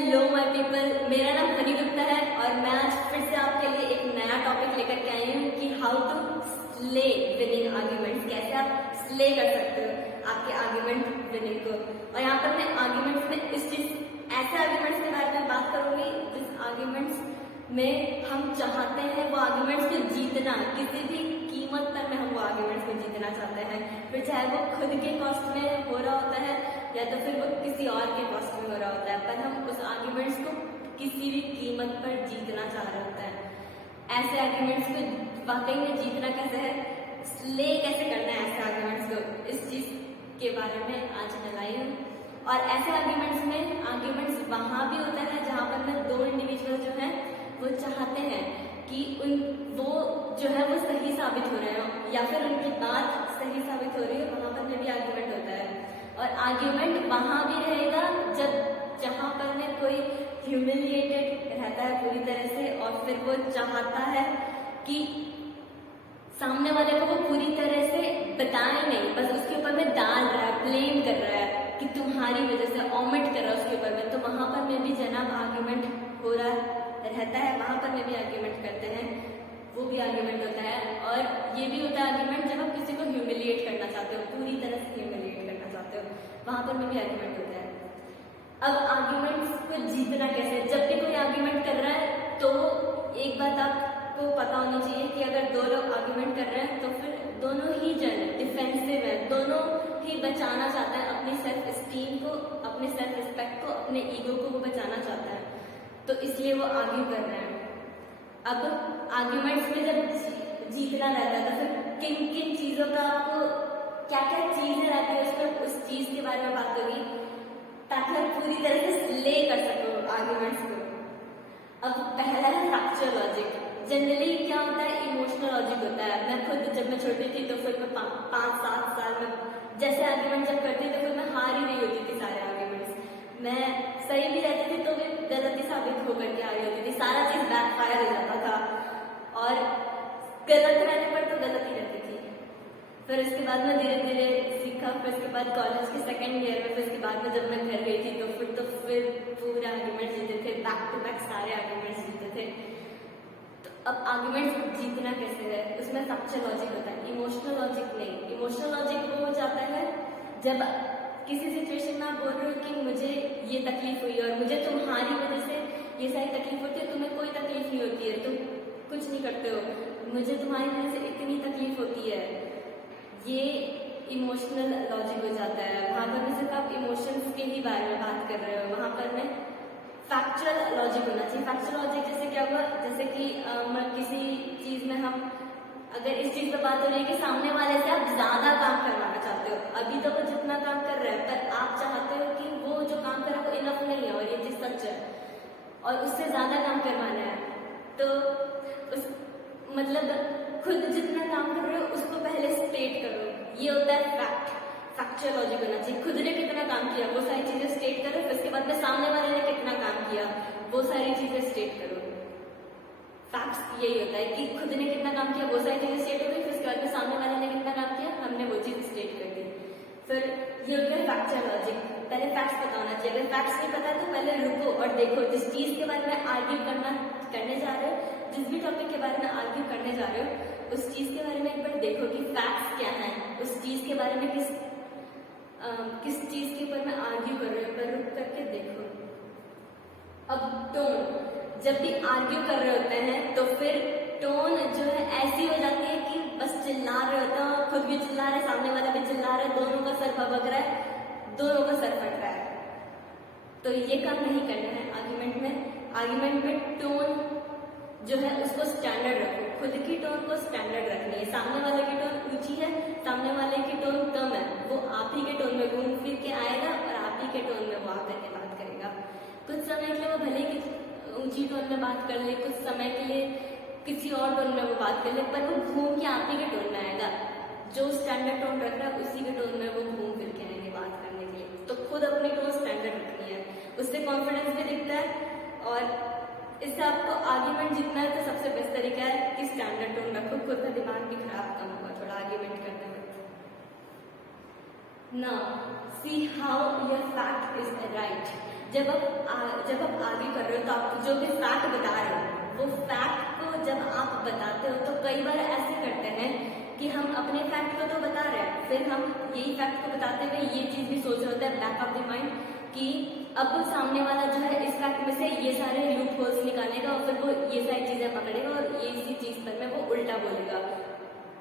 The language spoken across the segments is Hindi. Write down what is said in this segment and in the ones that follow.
हेलो माय पीपल, मेरा नाम हनी गुप्ता है और मैं आज फिर से आपके लिए एक नया टॉपिक लेकर के आई हूँ कि how to slay winning arguments. कैसे आप स्ले कर सकते हो आपके आर्ग्यूमेंट विनिंग को। और यहाँ पर मैं आर्ग्यूमेंट्स में ऐसे आर्ग्यूमेंट्स के बारे में बात करूंगी जिस आर्ग्यूमेंट्स में हम चाहते हैं वो आर्ग्यूमेंट्स को जीतना, किसी भी कीमत पर में हम वो आर्ग्यूमेंट्स को जीतना चाहते हैं, फिर चाहे वो खुद के कॉस्ट में हो रहा होता है या तो फिर वो किसी और के कॉस्ट में हो रहा होता है, पर हम उस आर्ग्यूमेंट्स को किसी भी कीमत पर जीतना चाह रहे होते हैं। ऐसे आर्ग्यूमेंट्स को वाकई में जीतना कैसे है, स्ले कैसे करना है ऐसे आर्ग्यूमेंट्स को, इस चीज के बारे में आज मैं लाई हूँ। और ऐसे आर्ग्यूमेंट्स वहां भी होता है जहां पर में दो इंडिविजुअल जो है वो चाहते हैं कि वो जो है वो सही साबित हो रहे हो या फिर उनकी बात सही साबित हो रही है, वहां पर में भी आर्ग्यूमेंट होता है। और आर्ग्यूमेंट वहां भी रहेगा जहां पर में कोई ह्यूमिलिएटेड रहता है पूरी तरह से और फिर वो चाहता है कि सामने वाले को वो पूरी तरह से बताए नहीं, बस उसके ऊपर में डाल रहा है, ब्लेम कर रहा है कि तुम्हारी वजह से, ऑमिट कर रहा है उसके ऊपर में। तो वहां पर में भी जनाब आर्ग्यूमेंट हो रहा रहता है, वहां पर में भी आर्ग्यूमेंट करते हैं, वो भी आर्ग्यूमेंट होता है। और ये भी होता है आर्ग्यूमेंट जब आप किसी को ह्यूमिलिएट करना चाहते हो, पूरी तरह से ह्यूमिलिएट करना चाहते हो, वहां पर में भी आर्ग्यूमेंट होता है। अब आर्ग्यूमेंट्स को जीतना कैसे, जब भी कोई आर्ग्यूमेंट कर रहा है तो एक बात आपको पता होनी चाहिए कि अगर दो लोग आर्ग्यूमेंट कर रहे हैं तो फिर दोनों ही जन डिफेंसिव है, दोनों ही बचाना चाहता है अपनी सेल्फ एस्टीम को, अपने सेल्फ रिस्पेक्ट को, अपने ईगो को वो बचाना चाहता है, तो इसलिए वो आर्ग्यू कर रहे हैं। अब आर्ग्यूमेंट्स में जब जीतना रहता है तो फिर किन किन चीजों का आपको क्या क्या चीजें रहती है उसमें, उस चीज के बारे में बात होगी ताकि आप पूरी तरह से ले कर सको आर्ग्यूमेंट्स को। अब पहला है फैक्चुअल लॉजिक। जनरली क्या होता है, इमोशनल लॉजिक होता है। मैं खुद जब मैं छोटी थी तो फिर मैं 5-7 साल में जैसे आर्ग्यूमेंट जब करती थी तो फिर मैं हार ही रही होती थी सारे आर्ग्यूमेंट्स। मैं सही भी रहती थी तो भी गलती साबित होकर के आ रही होती थी, सारा चीज बैकफायर हो जाता था और गलत रहने पर तो गलत ही रहती थी। फिर उसके बाद में धीरे धीरे सीखा, फिर उसके बाद कॉलेज के सेकेंड ईयर में, फिर उसके बाद में जब मैं घर गई थी तो फिर पूरे आर्ग्यूमेंट जीते थे, बैक टू बैक सारे आर्ग्यूमेंट्स जीते थे। तो अब आर्ग्यूमेंट्स जीतना कैसे है, उसमें फैक्चुअल लॉजिक होता है, इमोशनल लॉजिक नहीं। इमोशनल लॉजिक वो हो जाता है जब किसी सिचुएशन में आप बोल रहे हो कि मुझे ये तकलीफ हुई और मुझे तुम्हारी वजह से ये सारी तकलीफ होती है, तुम्हें कोई तकलीफ नहीं होती है, तुम कुछ नहीं करते हो, मुझे तुम्हारी वजह से इतनी तकलीफ होती है, ये इमोशनल लॉजिक हो जाता है। वहां पर में सिर्फ आप इमोशंस के ही बारे में बात कर रहे हो, वहां पर में फैक्चुअल लॉजिक होना चाहिए। फैक्चुअल लॉजिक जैसे क्या हुआ, जैसे कि किसी चीज में हम अगर इस चीज पर बात हो रही है कि सामने वाले से आप ज्यादा काम करवाना चाहते हो, अभी तो वो जितना काम कर रहा है पर आप चाहते हो कि वो जो काम कर रहा है वो इनफ नहीं है और ये चीज सच है और उससे ज्यादा काम करवाना है, तो उस मतलब खुद जितना काम कर रहे हो उसको पहले स्टेट करो। ये होता है फैक्चुअल लॉजिक होना चाहिए। खुद ने कितना काम किया वो सारी चीजें स्टेट करो, फिर उसके बाद में सामने वाले ने कितना काम किया वो सारी चीजें स्टेट करो। फैक्ट्स यही होता है कि खुद ने कितना काम किया वो सारी चीजें स्टेट हो गई, फिर उसके बाद में सामने वाले ने कितना काम किया हमने वो चीज स्टेट कर दी। फिर ये होता है फैक्चुअल लॉजिक। पहले फैक्ट्स पता होना चाहिए, अगर फैक्ट्स नहीं पता तो पहले रुको और देखो जिस चीज के बारे में आर्ग्यू करने जा रहे हो, जिस भी टॉपिक के बारे में आर्ग्यू करने जा रहे हो उस चीज के बारे में एक बार देखो कि फैक्ट्स क्या है, उस चीज के बारे में किस चीज के ऊपर में आर्ग्यू कर रहे हो, पर रुक करके देखो। अब टोन, जब भी आर्ग्यू कर रहे होते हैं तो फिर टोन जो है ऐसी हो जाती है कि बस चिल्ला रहे होते हैं, खुद भी चिल्ला रहे, सामने वाला भी चिल्ला रहा है, दोनों का सर भभक रहा है, दोनों का सर फट रहा है। तो ये काम नहीं करना है आर्ग्यूमेंट में। आर्ग्यूमेंट में टोन जो है उसको स्टैंडर्ड रखो, खुद की टोन को स्टैंडर्ड रखनी है। सामने वाले की टोन ऊंची है, सामने वाले की टोन कम है, वो आप ही के टोन में घूम फिर के आएगा और आप ही के टोन में वो आकर के बात करेगा। कुछ समय के लिए वो भले ही ऊंची टोन में बात कर ले, कुछ समय के लिए किसी और टोन में वो बात कर ले, पर वो घूम के आप ही के टोन में आएगा। जो स्टैंडर्ड टोन रख रहा है उसी के टोन में वो घूम फिर के आएंगे बात करने के लिए। तो खुद अपनी टोन स्टैंडर्ड रखनी है, उससे कॉन्फिडेंस भी दिखता है और इससे आपको आर्ग्यूमेंट जीतना है। तो सबसे बेस्ट तरीका है कि स्टैंडर्ड टोन रखो, खुद का दिमाग भी खराब कम होगा थोड़ा आर्ग्यूमेंट करने में। Now, see how your fact is right. जब आप आगे कर रहे हो तो आप जो भी फैक्ट बता रहे हो वो फैक्ट को जब आप बताते हो तो कई बार ऐसे करते हैं कि हम अपने फैक्ट को तो बता रहे हैं, फिर हम यही फैक्ट को बताते हुए ये चीज भी सोच रहे होते हैं बैक ऑफ द माइंड कि अब सामने वाला जो है इस फैक्ट में से ये सारे लूप होल्स निकालेगा और फिर वो ये सारी चीजें पकड़ेगा और ये इसी चीज पर में वो उल्टा बोलेगा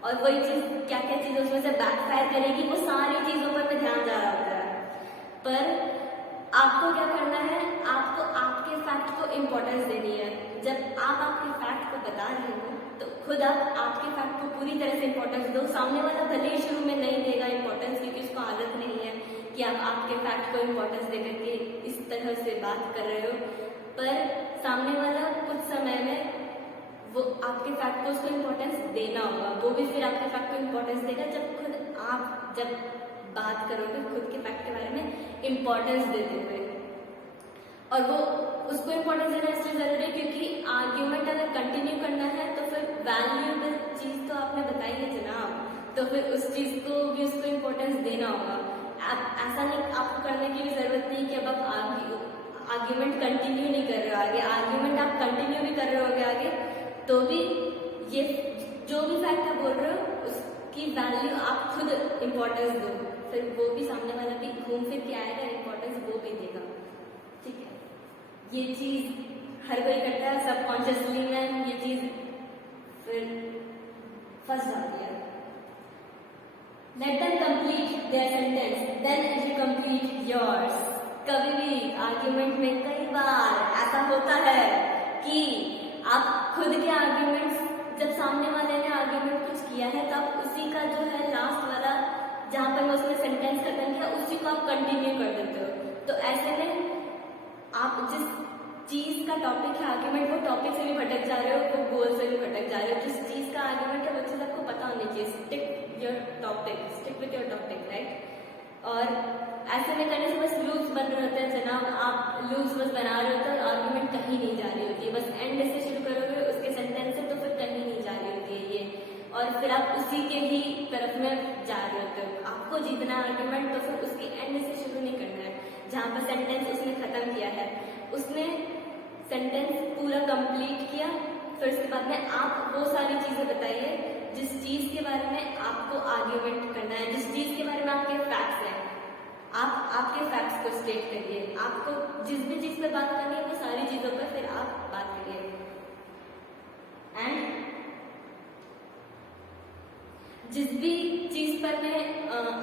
और वही चीज क्या क्या चीज उसमें से बैकफायर करेगी, वो सारी चीजों पर में ध्यान जा रहा होता है। पर आपको क्या करना है, आपको आपके फैक्ट को इम्पोर्टेंस देनी है। जब आप आपके फैक्ट को बता रहे हो तो खुद आप आपके फैक्ट को पूरी तरह से इम्पोर्टेंस दो। सामने वाला भले ही शुरू में नहीं देगा इम्पोर्टेंस क्योंकि उसको आदत नहीं है कि आप आपके फैक्ट को इम्पोर्टेंस दे करके इस तरह से बात कर रहे हो, पर सामने वाला कुछ समय में वो आपके फैक्ट को उसको इम्पोर्टेंस देना होगा, वो भी फिर आपके फैक्ट को इम्पोर्टेंस देगा जब खुद आप जब बात करोगे खुद के फैक्ट के बारे में इम्पोर्टेंस देते हुए। और वो उसको इम्पोर्टेंस देना इसलिए जरूरी है क्योंकि आर्ग्यूमेंट अगर कंटिन्यू करना है तो फिर वैल्यूएबल चीज तो आपने बताई है जनाब, तो फिर उस चीज को भी उसको इम्पोर्टेंस देना होगा। ऐसा नहीं आपको करने की भी जरूरत नहीं कि अब आप आर्ग्यूमेंट कंटिन्यू नहीं कर रहे हो आगे, आर्ग्यूमेंट आप कंटिन्यू भी कर रहे होगे आगे तो भी ये जो भी फैक्ट आप बोल रहे हो उसकी वैल्यू आप खुद इम्पोर्टेंस दो, फिर वो भी सामने वाला भी घूम फिर के आएगा, इम्पोर्टेंस वो भी देगा। ठीक है, ये चीज हर कोई करता है सबकॉन्शियसली में, ये चीज फिर फंस जाती है। Let them complete their sentence then you complete yours. कभी भी आर्ग्यूमेंट में कई बार ऐसा होता है कि आप खुद के आर्ग्यूमेंट्स, जब सामने वाले ने आर्ग्यूमेंट कुछ किया है तो आप उसी का जो है लास्ट वाला जहां पर मैं उसने सेंटेंस खत्म किया उसी को आप कंटिन्यू कर देते हो। तो ऐसे में आप जिस चीज का टॉपिक है आर्ग्यूमेंट, वो टॉपिक से भी भटक जा रहे हो, वो गोल से भी भटक जा रहे हो। जिस चीज का आर्ग्यूमेंट है वो चीज आपको पता होनी चाहिए। Stick your topic, stick with your topic, right. और ऐसे में करने से बस लूप्स बन रहे होते हैं जनाब, आप लूप्स बस बना रहे होते हैं, आर्ग्यूमेंट कहीं नहीं जा रही होती है। बस एंड से शुरू करोगे उसके सेंटेंस से तो फिर कहीं नहीं जा रही होती है ये, और फिर आप उसी के ही तरफ में जा रहे होते हो। आपको जीतना आर्ग्यूमेंट तो फिर उसके एंड से शुरू नहीं करना है जहां पर सेंटेंस उसने खत्म किया है। उसने सेंटेंस पूरा कंप्लीट किया, फिर उसके बाद में आप वो सारी चीजें बताइए जिस चीज के बारे में आपको आर्ग्यूमेंट करना है, जिस चीज के बारे में आपके फैक्ट्स हैं, आप आपके फैक्ट्स को स्टेट करिए। आपको जिस भी चीज पर बात करनी है वो सारी चीजों पर फिर आप बात करिए। एंड जिस भी चीज पर में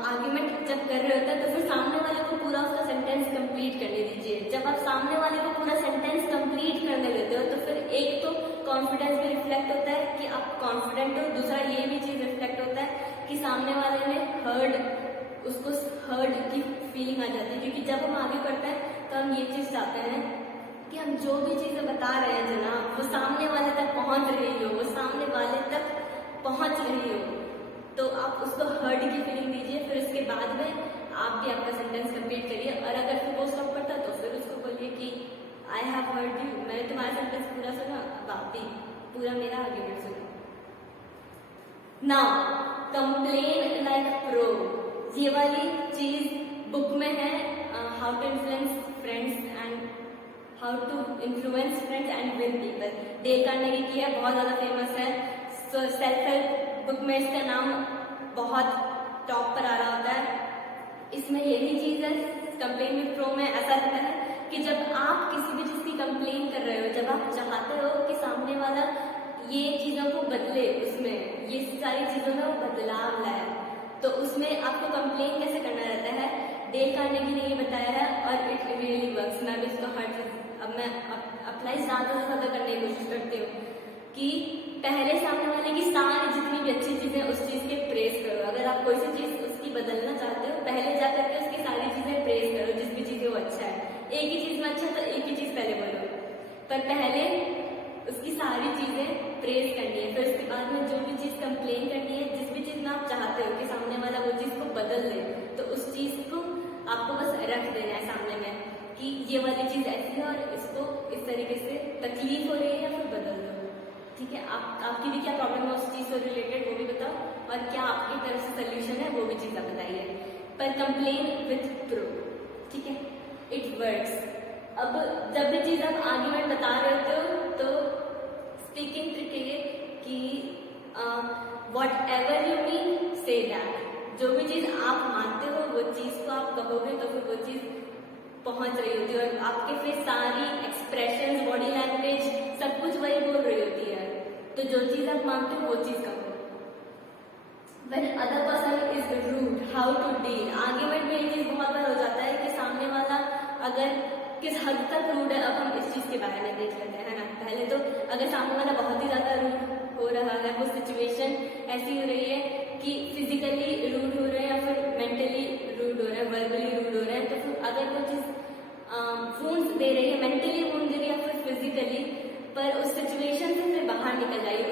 आर्ग्यूमेंट जब कर रहे होते हैं तो फिर सामने वाले को पूरा उसका सेंटेंस कंप्लीट करने दीजिए। जब आप सामने वाले को पूरा सेंटेंस कंप्लीट करने देते हो तो फिर एक तो कॉन्फिडेंस भी रिफ्लेक्ट होता है कि आप कॉन्फिडेंट हो, दूसरा ये भी चीज रिफ्लेक्ट होता है कि सामने वाले ने उसको हर्ड की फीलिंग आ जाती है। क्योंकि जब हम आगे बढ़ते हैं तो हम ये चीज चाहते हैं कि हम जो भी चीजें बता रहे हैं जनाब वो सामने वाले तक पहुंच रही हो, वो सामने वाले तक पहुंच रही हो, तो आप उसको हर्ड की फीलिंग दीजिए। फिर उसके बाद में आप भी आपका सेंटेंस कंप्लीट करिए, और अगर फिर वो स्टॉप करता तो फिर उसको बोलिए कि आई हैव हर्ड यू, मैंने तुम्हारा सेंटेंस पूरा सुना, अब आप भी पूरा मेरा आर्ग्यूमेंट सुनो। नाउ कंप्लेन लाइक प्रो, ये वाली चीज बुक में है, how to influence friends and how to influence friends and win people, Dale Carnegie की है, बहुत ज्यादा फेमस है। सेल्फ हेल्प बुक में इसका नाम बहुत टॉप पर आ रहा होता है। इसमें यही चीज है कंप्लेन विद प्रो में, ऐसा लगता है कि जब आप किसी भी चीज की कंप्लेन कर रहे हो, जब आप चाहते हो कि सामने वाला ये चीजों को बदले, उसमें ये सारी चीजों में वो बदलाव लाए, तो उसमें आपको कंप्लेन कैसे करना रहता है। डेल कार्नेगी ने ये बताया है और इट रियली वर्क्स। मैं भी इसको हर चीज अब मैं अप्लाई ज्यादा से ज्यादा करने की कोशिश करती हूँ कि पहले सामने वाले की सारी जितनी भी अच्छी चीजें उस चीज के प्रेस करो। अगर आप कोई सी चीज उसकी बदलना चाहते हो, पहले जाकर के उसकी सारी चीजें प्रेस करो, जिस भी चीजें वो अच्छा है। एक ही चीज में अच्छा तो एक ही चीज पहले बोलो, पर पहले उसकी सारी चीजें प्रेस करनी है। फिर उसके बाद में जो भी चीज कंप्लेन करनी है, जिस भी चीज में आप चाहते हो कि सामने वाला वो चीज को बदल दे, तो उस चीज को आपको बस रख देना है सामने में कि ये वाली चीज ऐसी है और इसको इस तरीके से तकलीफ हो रही है या फिर बदल दो। ठीक है, आपकी भी क्या प्रॉब्लम है उस चीज से रिलेटेड वो भी बताओ, और क्या आपकी तरफ से सोल्यूशन है वो भी चीज आप बताइए। पर कंप्लेन विथ प्रो, ठीक है, इट वर्क्स। अब जब भी चीज आप आर्ग्यूमेंट बता रहे होते हो तो स्पीकिंग ट्रिक ये कि what ever you mean say that. जो भी चीज आप मानते हो वो चीज को आप कहोगे तो फिर वो चीज पहुंच रही होती है और आपके फिर सारी एक्सप्रेशन, बॉडी लैंग्वेज सब कुछ वही बोल रही होती है। तो जो चीज आप मानते हो वो चीज कहो। When other person is rude, how to deal? Argument में ये चीज बहुत बार हो जाता है कि सामने वाला अगर किस हद तक रूड है। अब हम इस चीज के बारे में देख लेते हैं ना। पहले तो अगर सामने वाला बहुत ही ज्यादा रूड हो रहा है, वो सिचुएशन ऐसी हो रही है कि फिजिकली रूड हो रहे हैं या फिर मेंटली रूड हो रहे हैं, वर्बली रूड हो रहे हैं, तो फिर अगर वो चीज वुंड्स दे रही है, मेंटली वुंड दे रही है या फिर फिजिकली, पर उस सिचुएशन से फिर बाहर निकल जाइए।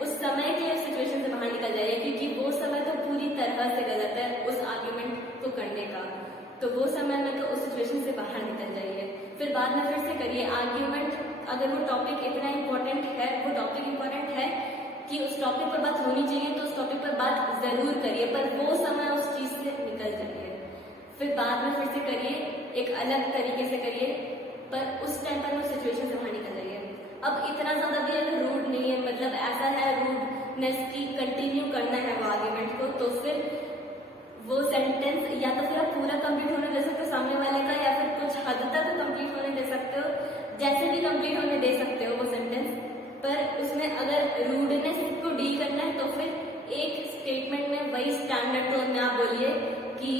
उस समय के लिए सिचुएशन से बाहर निकल जाइए, क्योंकि वो समय तो पूरी तरह से गलत है उस आर्ग्यूमेंट को करने का। तो वो समय में तो उस सिचुएशन से बाहर निकल जाइए, फिर बाद में फिर से करिए आर्ग्यूमेंट। अगर वो टॉपिक इतना इम्पोर्टेंट है, वो टॉपिक इम्पोर्टेंट है कि उस टॉपिक पर बात होनी चाहिए, तो उस टॉपिक पर बात जरूर करिए, पर वो समय उस चीज से निकल जाइए। फिर बाद में फिर से करिए, एक अलग तरीके से करिए, पर उस टाइम पर उस सिचुएशन से बाहर निकल जाइए। अब इतना ज्यादा भी अगर रूड नहीं है, मतलब ऐसा है रूडनेस की कंटिन्यू करना है वो आर्ग्यूमेंट को, तो फिर वो सेंटेंस या तो फिर आप पूरा कंप्लीट होने दे सकते हो सामने वाले का, या फिर कुछ हद तक कंप्लीट होने दे सकते हो, जैसे भी कंप्लीट होने दे सकते हो वो सेंटेंस। पर उसमें अगर रूडनेस को डील करना है तो फिर एक स्टेटमेंट में वही स्टैंडर्ड टोन में आप बोलिए कि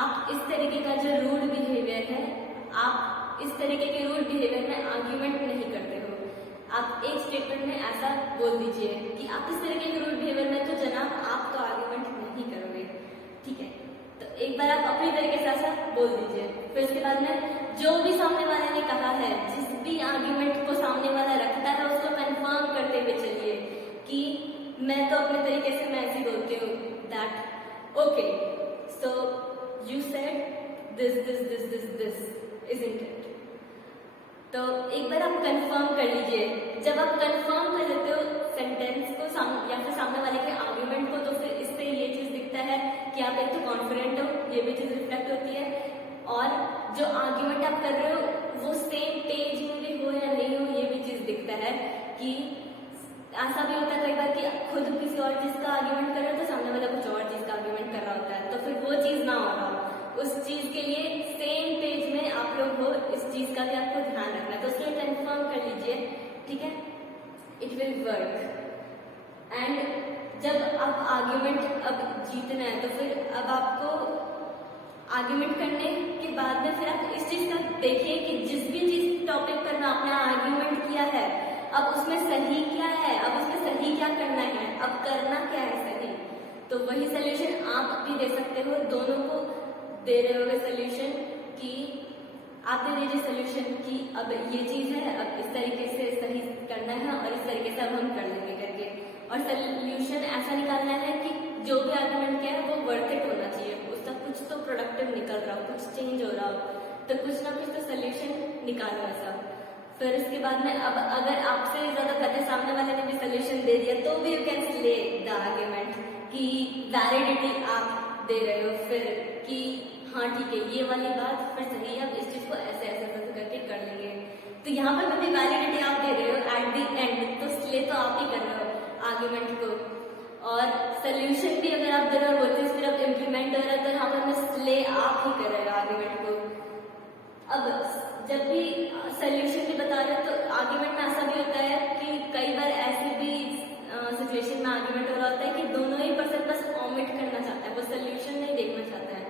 आप इस तरीके का जो रूड बिहेवियर है, आप इस तरीके के रूड बिहेवियर में आर्ग्यूमेंट नहीं करते हो। आप एक स्टेटमेंट में ऐसा बोल दीजिए कि आप इस तरीके के रूड बिहेवियर में तो जनाब आप तो आर्ग्यूमेंट नहीं करोगे, ठीक है। तो एक बार आप अपनी तरीके से ऐसा बोल दीजिए, फिर उसके बाद में जो भी सामने वाले ने कहा है, जिस भी आर्ग्यूमेंट को सामने वाला रखता है उसको कंफर्म करते हुए चलिए कि मैं तो अपने तरीके से मैं ऐसे बोलती हूँ that okay, so you said this isn't it? तो एक बार आप कंफर्म कर लीजिए। जब आप कंफर्म कर लेते हो सेंटेंस को या फिर सामने वाले के आर्ग्यूमेंट को, तो फिर इससे ये चीज दिखता है कि आप एक तो कॉन्फिडेंट हो, ये भी चीज रिफ्लेक्ट होती है, और जो आर्ग्यूमेंट आप कर रहे हो वो सेम पेज में भी हो या नहीं हो, ये भी चीज दिखता है। कि ऐसा भी होता है कई बार कि खुद किसी और चीज का आर्ग्यूमेंट कर रहे हो तो सामने वाला कुछ और चीज का आर्ग्यूमेंट कर रहा होता है, तो फिर वो चीज ना हो रहा हो। उस चीज के लिए सेम पेज में आप लोग हो, इस चीज का भी आपको ध्यान रखना है, तो उसके लिए कंफर्म कर लीजिए, ठीक है। It will work. एंड जब आप आर्ग्यूमेंट अब जीतना है तो फिर अब आपको आर्ग्यूमेंट करने के बाद में फिर आप इस चीज का देखिए कि जिस भी चीज टॉपिक पर में आपने आर्ग्यूमेंट किया है, अब उसमें सही क्या है, अब उसमें सही क्या करना है, अब करना क्या है सही। तो वही सोल्यूशन आप भी दे सकते हो, दोनों को दे रहे होगे सोल्यूशन कि आप दे दीजिए सोल्यूशन कि अब ये चीज है, अब इस तरीके से सही करना है और इस तरीके से अब हम कर लेंगे करके। और सोल्यूशन ऐसा निकालना है कि जो भी आर्ग्यूमेंट किया है वो वर्थ इट होना चाहिए, उसका कुछ तो प्रोडक्टिव निकल रहा हो, कुछ चेंज हो रहा हो, तो कुछ ना कुछ तो सोल्यूशन निकालो ऐसा। फिर उसके बाद में अब अगर आपसे ज्यादा कहते सामने वाले ने भी सोल्यूशन दे दिया तो भी you can slay the argument कि वैलिडिटी आप दे रहे हो फिर कि हाँ ठीक है ये वाली बात फिर सही है, अब इस चीज को ऐसे ऐसे करके कर लेंगे। तो यहाँ पर भी वैलिडिटी आप दे रहे हो एट द एंड, तो स्ले तो आप ही कर रहे हो आर्ग्यूमेंट को, और सोल्यूशन भी अगर आप दे रहे हो वो चीज फिर अब इम्प्लीमेंट हो रहा है, तो यहाँ पर मैं स्ले आप ही कर रहे हो आर्ग्यूमेंट को। अब जब भी सोल्यूशन भी बता रहे हो तो आर्ग्यूमेंट में ऐसा भी होता है कि कई बार ऐसे भी सिचुएशन में आर्ग्यूमेंट हो रहा होता है कि दोनों ही पर्सन बस ऑमिट करना चाहता है, वो सोल्यूशन नहीं देखना चाहता है,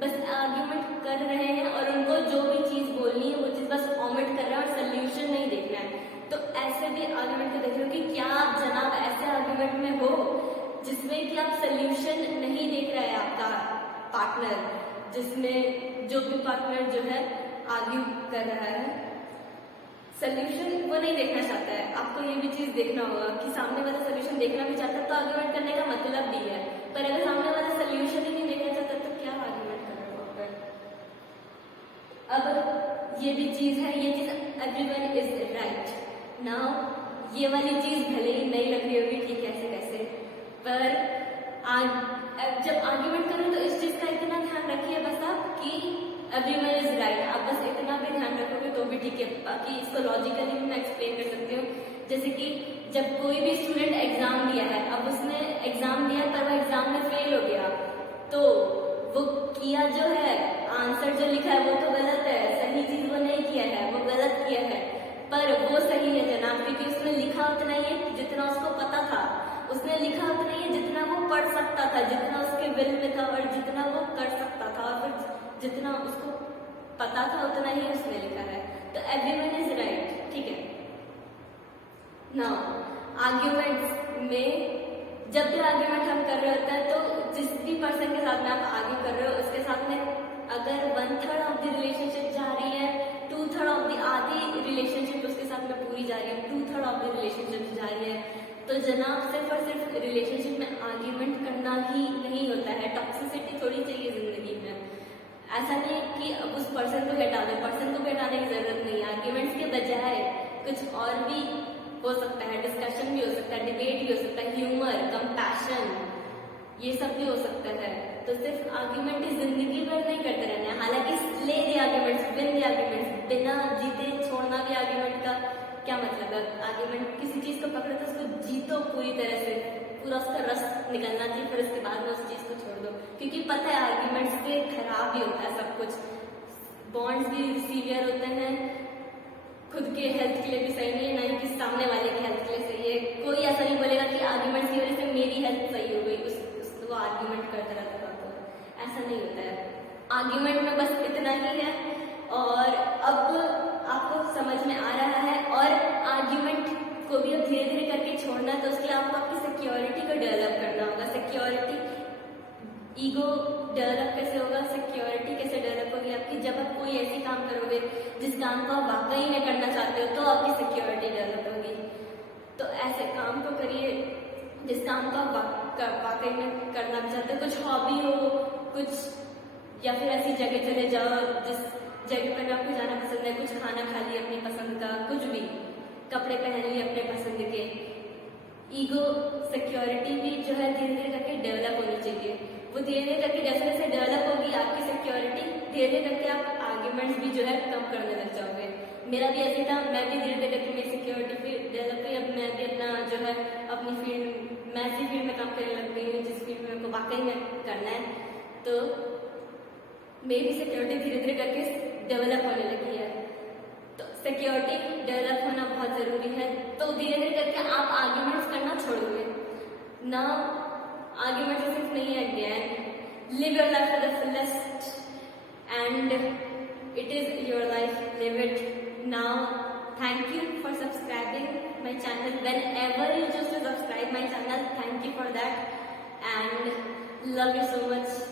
बस आर्ग्यूमेंट कर रहे हैं और उनको जो भी चीज बोलनी है वो चीज बस ऑमिट कर रहे हैं और सोल्यूशन नहीं देखना है। तो ऐसे भी आर्ग्यूमेंट को देख रहे हो कि क्या आप जनाब ऐसे आर्ग्यूमेंट में हो जिसमें कि आप सोल्यूशन नहीं देख रहा है आपका पार्टनर, जिसमें जो भी पार्टनर जो है आर्ग्यू कर रहा है सोल्यूशन वो नहीं देखना चाहता है। आपको ये भी चीज देखना होगा कि सामने वाला सोल्यूशन देखना भी चाहता है तो आर्ग्यूमेंट करने का मतलब भी है, पर अगर सामने वाला सोल्यूशन ही नहीं देखना चाहता तो क्या आर्ग्यूमेंट कर रहे हो। अब ये भी चीज है, ये चीज एवरीवन इज राइट नाउ, ये वाली चीज भले ही नहीं लग रही होगी ठीक कैसे कैसे, पर जब आर्ग्यूमेंट करो तो इस चीज का इतना ध्यान रखिए बस आप कि एवरीवन इज राइट, आप बस इतना भी ध्यान रखोगे तो भी ठीक है। बाकी इसको लॉजिकली भी मैं एक्सप्लेन कर सकती हूँ। जैसे कि जब कोई भी स्टूडेंट एग्जाम दिया है, अब उसने एग्जाम दिया पर वो एग्जाम में फेल हो गया, तो वो किया जो है आंसर जो लिखा है वो तो गलत है, सही चीज वो नहीं किया है, वो गलत किया है, पर वो सही है जनाब, क्योंकि उसने लिखा उतना ही है जितना उसको पता था, उसने लिखा उतना ही है जितना वो पढ़ सकता था, जितना उसके विल में था और जितना वो कर सकता था, और फिर जितना उसको पता था उतना ही उसने लिखा है। तो एवरीवन इज राइट, ठीक है। नाउ आर्ग्यूमेंट्स में जब भी आर्ग्यूमेंट हम कर रहे होते हैं तो जिस भी पर्सन के साथ में आप आर्ग्यू कर रहे हो उसके साथ में अगर 1/3 ऑफ द रिलेशनशिप जा रही है, 2/3 ऑफ द आधी रिलेशनशिप उसके साथ में पूरी जा रही है, 2/3 ऑफ द रिलेशनशिप जा रही है, तो जनाब सिर्फ और सिर्फ रिलेशनशिप में आर्ग्यूमेंट करना ही नहीं होता है। टॉक्सिसिटी थोड़ी चाहिए जिंदगी में। ऐसा नहीं कि अब उस पर्सन को हटा दो, पर्सन को भी हटाने की जरूरत नहीं है। आर्ग्यूमेंट्स के बजाय कुछ और भी हो सकता है, डिस्कशन भी हो सकता है, डिबेट भी हो सकता है, ह्यूमर, कंपैशन, ये सब भी हो सकता है। तो सिर्फ आर्ग्यूमेंट ही जिंदगी भर नहीं करते रहना है। हालांकि slay the arguments, win the arguments, बिना जीते छोड़ना भी आर्ग्यूमेंट का क्या मतलब है। आर्ग्यूमेंट किसी चीज को पकड़ो तो उसको जीतो पूरी तरह से, पूरा उसका रस निकलना चाहिए, फिर उसके बाद में उस चीज को छोड़ दो, क्योंकि पता है आर्ग्यूमेंट्स से खराब ही होता है सब कुछ। बॉन्ड्स भी सीवियर होते हैं, खुद के हेल्थ के लिए भी सही नहीं है, ना ही कि सामने वाले की हेल्थ के लिए सही है। कोई ऐसा नहीं बोलेगा कि आर्ग्यूमेंट्स की वजह से मेरी हेल्थ सही हो गई, वो आर्ग्यूमेंट करता रहता था, तो ऐसा नहीं होता है। आर्ग्यूमेंट में बस इतना ही है, और अब आपको समझ में आ रहा है। और आर्ग्यूमेंट को भी अब धीरे धीरे करके छोड़ना है, तो उसके लिए आपको आपकी सिक्योरिटी को डेवलप करना होगा। सिक्योरिटी, ईगो डेवलप कैसे होगा, सिक्योरिटी कैसे डेवलप होगी आपकी, जब आप कोई ऐसी काम करोगे जिस काम को आप वाकई में करना चाहते हो, तो आपकी सिक्योरिटी डेवलप होगी। तो ऐसे काम को करिए जिस काम को आप वाकई में करना चाहते हो। कुछ हॉबी हो, कुछ या फिर ऐसी जगह चले जाओ जिस जगह पर आपको जाना पसंद है, कुछ खाना खा लिए अपनी पसंद का, कुछ भी कपड़े पहन लिए अपने पसंद के। ईगो, सिक्योरिटी भी जो है धीरे धीरे करके डेवलप होनी चाहिए। वो धीरे धीरे करके जैसे जैसे डेवलप होगी आपकी सिक्योरिटी, धीरे धीरे करके आप आर्ग्यूमेंट्स भी जो है कम करने लग जाओगे। मेरा भी ऐसे था, मैं भी धीरे धीरे करके मेरी सिक्योरिटी डेवलप हुई। अब मैं भी अपना जो है अपनी फील्ड, मैं ऐसी फील्ड में काम करने लग गई हूँ जिस फील्ड में मेरे को वाकई में करना है, तो मेरी सिक्योरिटी धीरे धीरे करके डेवलप होने लगी है। तो सिक्योरिटी डेवलप होना बहुत जरूरी है। तो धीरे धीरे करके आप आर्ग्यूमेंट्स करना छोड़ोगे ना। आर्ग्यूमेंट सिर्फ नहीं है, again live your life to the fullest and it is your life, live it now. Thank you for subscribing my channel, whenever you choose to subscribe my channel, thank you for that and love you so much.